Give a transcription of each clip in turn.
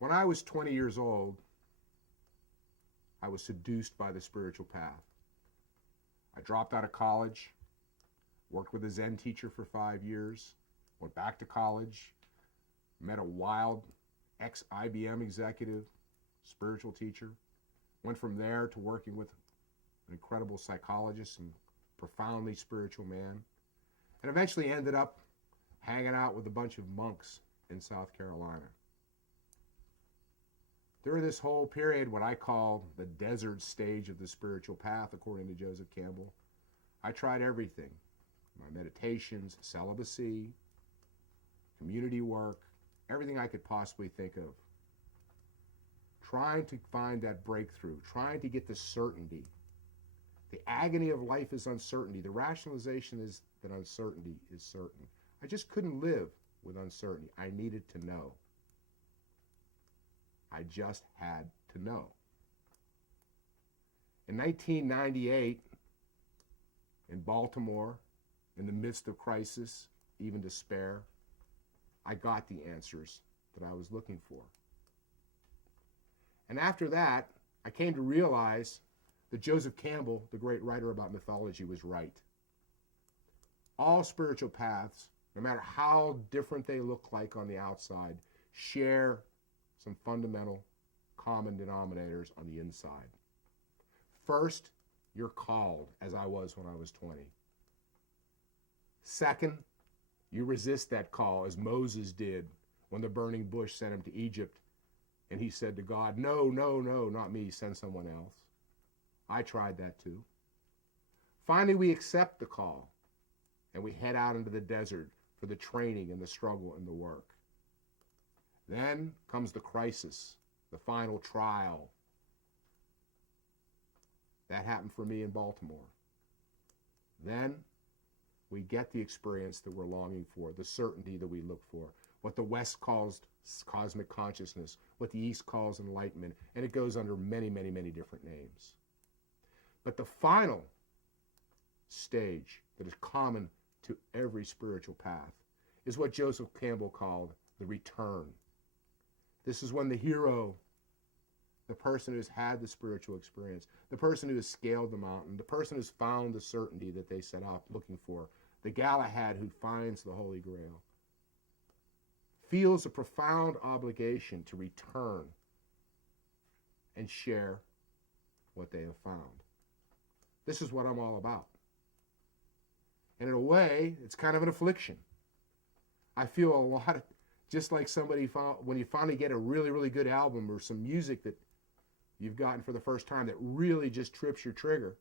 When I was 20 years old, I was seduced by the spiritual path. I dropped out of college, worked with a Zen teacher for 5 years, went back to college, met a wild ex-IBM executive, spiritual teacher, went from there to working with an incredible psychologist and profoundly spiritual man, and eventually ended up hanging out with a bunch of monks in South Carolina. During this whole period, what I call the desert stage of the spiritual path, according to Joseph Campbell, I tried everything. My meditations, celibacy, community work, everything I could possibly think of. Trying to find that breakthrough, trying to get the certainty. The agony of life is uncertainty. The rationalization is that uncertainty is certain. I just couldn't live with uncertainty. I needed to know. I just had to know. In 1998, in Baltimore, in the midst of crisis, even despair, I got the answers that I was looking for. And after that, I came to realize that Joseph Campbell, the great writer about mythology, was right. All spiritual paths, no matter how different they look like on the outside, share some fundamental common denominators on the inside. First, you're called, as I was when I was 20. Second, you resist that call, as Moses did when the burning bush sent him to Egypt, and he said to God, no, no, no, not me, send someone else. I tried that too. Finally, we accept the call, and we head out into the desert for the training and the struggle and the work. Then comes the crisis, the final trial. That happened for me in Baltimore. Then we get the experience that we're longing for, the certainty that we look for, what the West calls cosmic consciousness, what the East calls enlightenment, and it goes under many, many, many different names. But the final stage that is common to every spiritual path is what Joseph Campbell called the return. This is when the hero, the person who's had the spiritual experience, the person who has scaled the mountain, the person who's found the certainty that they set out looking for, the Galahad who finds the Holy Grail, feels a profound obligation to return and share what they have found. This is what I'm all about. And in a way, it's kind of an affliction. I feel a lot, just like somebody found, when you finally get a really, really good album or some music that you've gotten for the first time that really just trips your trigger.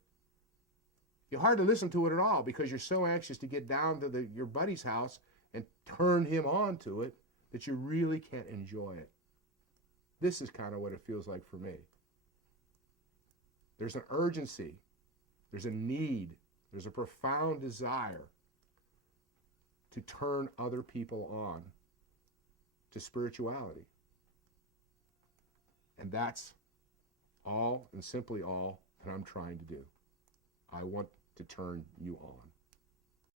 You're hard to listen to it at all because you're so anxious to get down to your buddy's house and turn him on to it that you really can't enjoy it. This is kind of what it feels like for me. There's an urgency, there's a need, there's a profound desire to turn other people on to spirituality. And that's all and simply all that I'm trying to do. I want to turn you on.